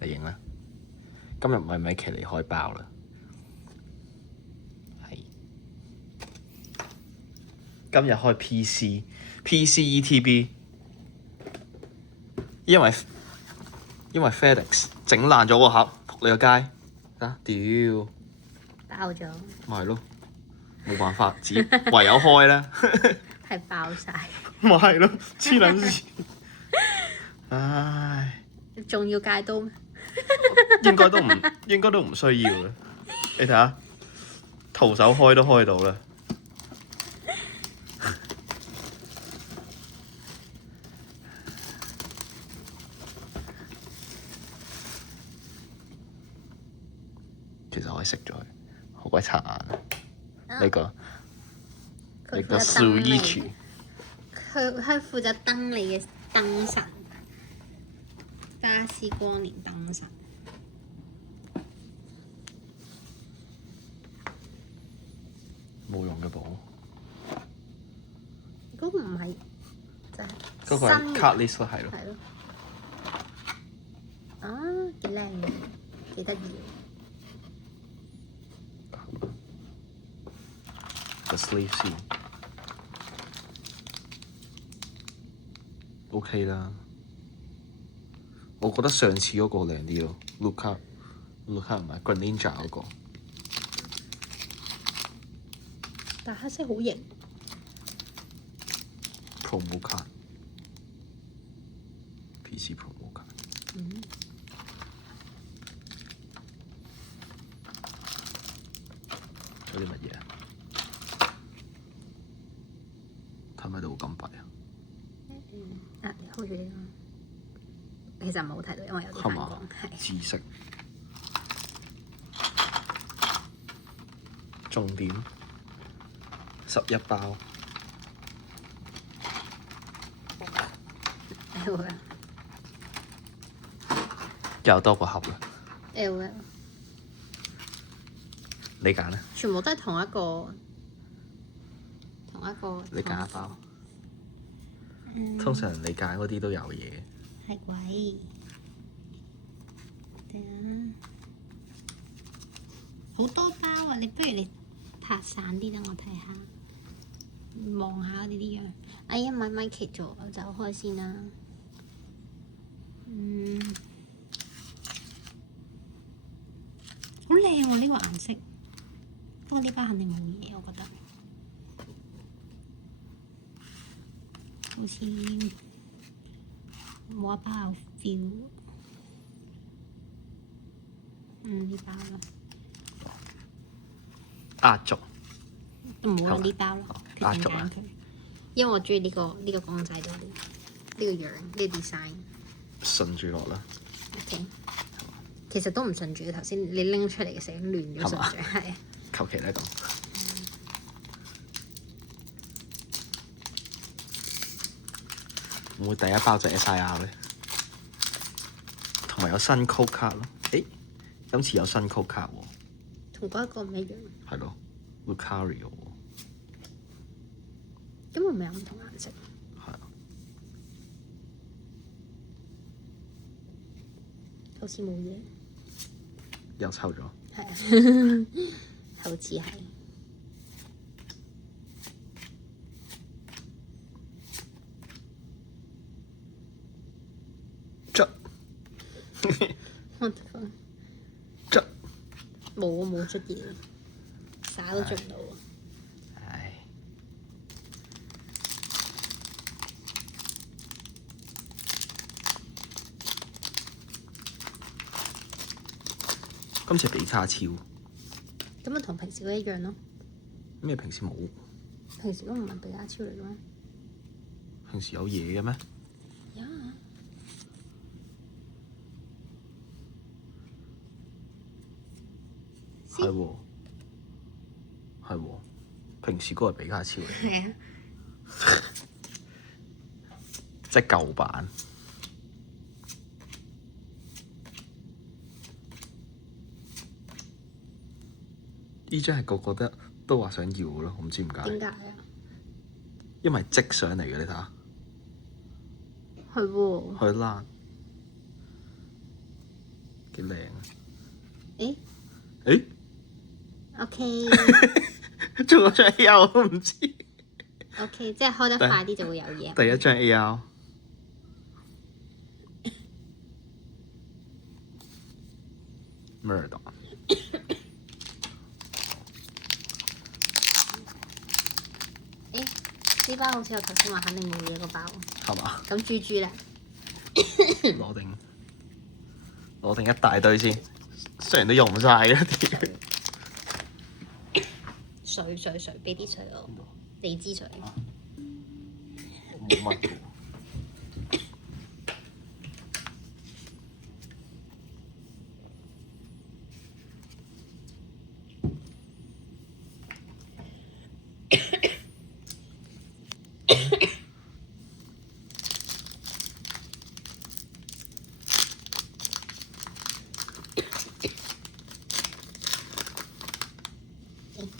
你影啦。今日咪奇尼開爆啦，係今日開 PCETB，因為 FedEx 整爛咗個盒，仆你個街啊！屌爆咗，咪係咯，冇辦法，唯有開啦。係爆晒，咪係咯，黐撚線，唉。仲要戒刀咩？應該都唔需要嘅。你睇下，徒手開都開到啦。其實可以熄咗佢，好鬼殘眼。呢個Switch，佢負責燈你嘅燈神，巴斯光年燈神。冇用嘅寶。嗰個唔係就係嗰個係 card list 咯，係咯。係咯。啊，幾靚嘅，幾得意。個 sleeve 先 OK 啦。我覺得上次嗰個靚啲咯，Luca 唔係 Greninja 嗰個。但黑色好型。Promo card PC Promo card。仲有啲乜嘢啊？睇唔睇到咁弊啊？啊，你 hold 住呢個。其實唔係好睇到，因為有啲反光。係。紫色。重點11包。L 又多個盒啦。L 你揀啦。全部都係同一個。你揀一包。通常你揀嗰啲都有嘢。係鬼。好多包啊！你不如你拍散啲，等我睇下，望下呢啲樣。哎呀，買米奇做，我走開先啦。好靚喎！呢個顏色，不過呢包肯定冇嘢，我覺得。好似冇一包有 feel。呢包啦。壓軸。唔好啦，呢包啦，壓軸啊！因為我中意呢個公仔多啲，呢個樣，呢個 design。順住落啦。OK。其實都唔順住，頭先你拎出嚟嘅時候亂咗順序，係。求其咧咁。會唔會第一包就 SIR 咧？同埋有新 code 卡咯。誒，今次有新 code 卡喎。同嗰一個唔一樣。係咯 Lucario 喎。咁會唔會有唔同顏色？係啊。好似冇嘢。又抽咗。係啊，好似係。我捽冇捽嘢，灑都捽唔到啊！唉，今次比卡超。咁咪同平時嗰一樣咯。咩平時冇？平時都唔係比卡超嚟嘅咩？平時有嘢嘅咩？有啊。係喎，係喎，平時嗰個係比卡超嚟。係啊。即係舊版。呢張係個個都話想要嘅咯，我唔知點解。點解啊？因為積上嚟嘅，你睇下。係喎。係爛。幾靚啊！誒誒， ，OK 仲有張 AR 我都唔知。 OK，即係開得快啲就會有嘢。第一張 AR。Murder。誒，呢包好似我頭先話肯定冇嘢個包。係嘛？咁豬豬咧？攞定一大堆先，雖然都用唔晒嘅啲。水，俾啲水我。地支水。冇乜喎。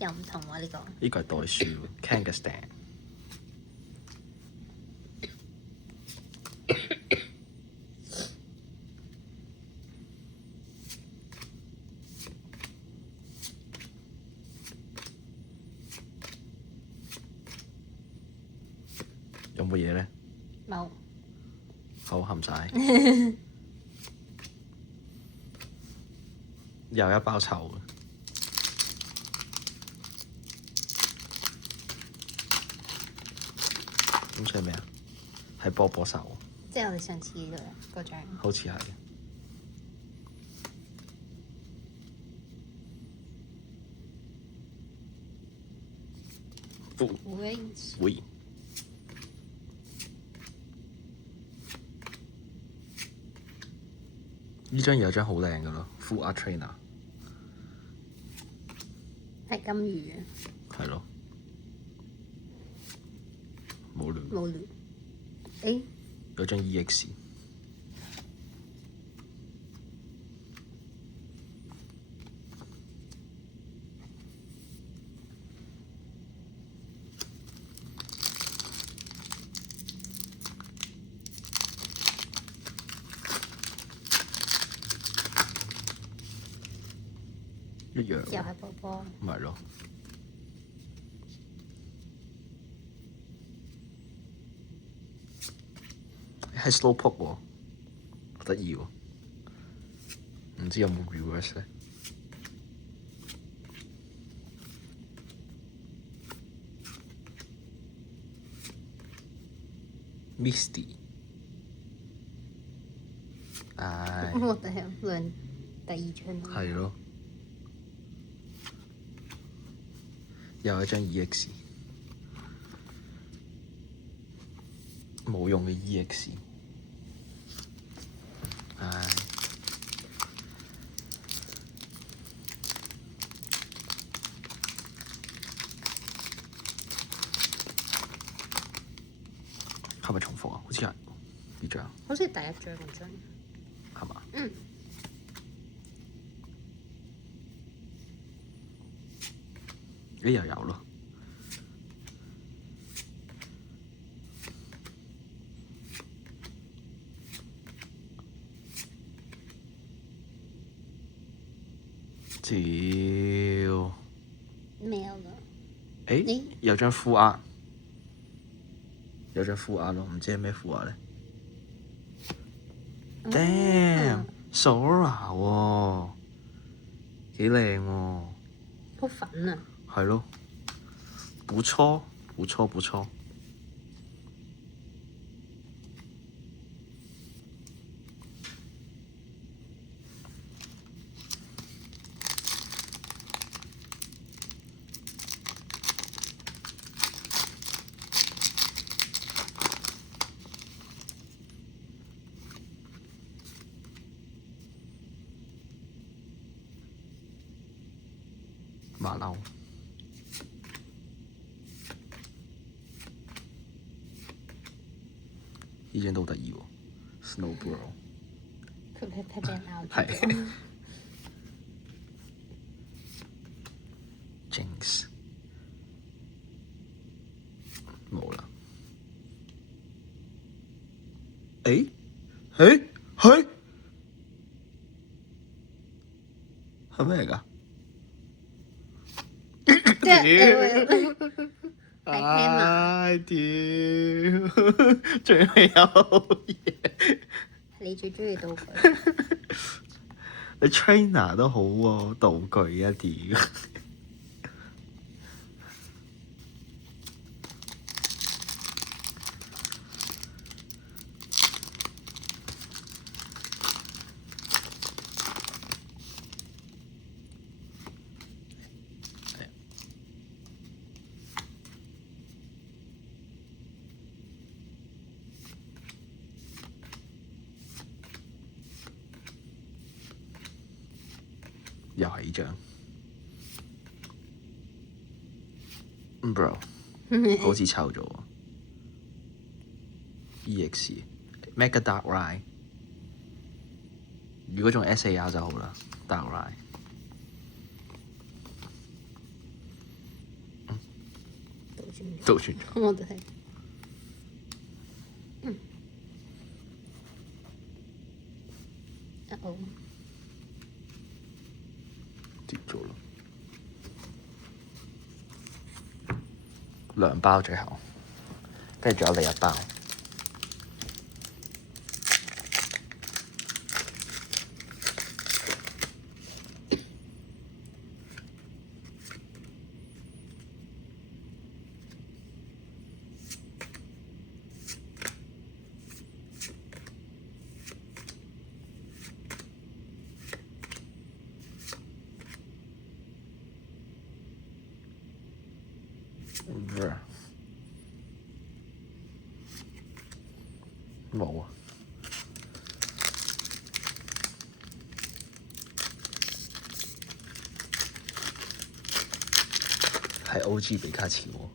又唔同喎呢個。呢個係袋鼠 Kangastan。有冇嘢咧？冇。好冚晒。又一包臭嘅。咁係咩啊？係波波手。即係我哋上次嗰張。好似係。會。呢張有張好靚嘅咯 ，Full Art Trainer。係金魚嘅。係咯。冇亂。冇亂。誒。有張 EX。一樣。又係波波。咪係咯。係 Slowpoke 喎，得意喎。唔知有冇 reverse 咧？Misty。唉。我第二張。係咯。又一張 EX。冇用嘅 EX。唉。係咪重複啊？好似係呢張。好似第一張嗰張。係嘛？嗯。呢又有咯。照。咩啊？誒，有張 Full Art。有張 Full Art 咯，唔知係咩 Full Art 咧？Damn，Sora 喎，幾靚喎！好粉啊！係咯，不錯，不錯，不錯。馬騮。呢張都好得意喎 ，Snowbro。佢俾人咬係。咗。Jinx。冇啦。誒？係咩嚟㗎？即係係 Hammer。唉屌！仲未有嘢。你最中意道具。你 trainer 都好喎，道具啊屌！又係呢張，bro，好似臭咗喎。EX Mega Dark Ride，如果仲 SAR 就好啦，Dark Ride。倒轉咗。我都係。哦。跌咗啦。兩包最後，跟住仲有另一包。冇啊！係 OG 比卡超喎。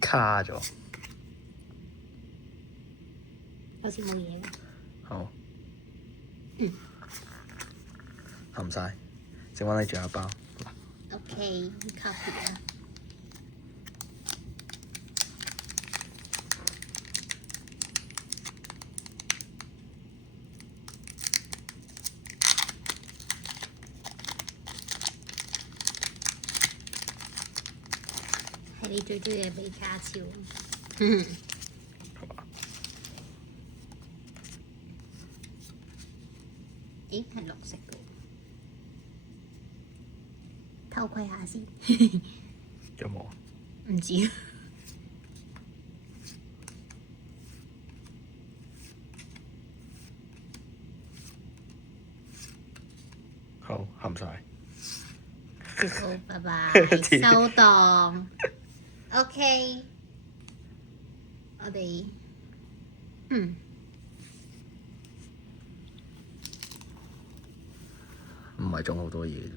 卡咗。好似冇嘢嘅。好。冚晒，剩翻你仲有一包。OK， copy 啦。係你最中意嘅比卡超。咦，係綠色嘅。偷窺下先。有冇？唔知。好，冚晒。好，拜拜，收檔。OK， 我哋唔係中好多嘢啫。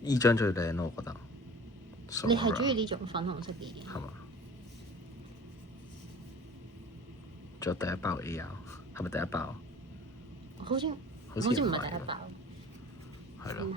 依張最靚咯，我覺得。你係中意呢種粉紅色嘅嘢？係嘛？仲有第一包 AR， 係咪第一包？好似唔係第一包。係咯。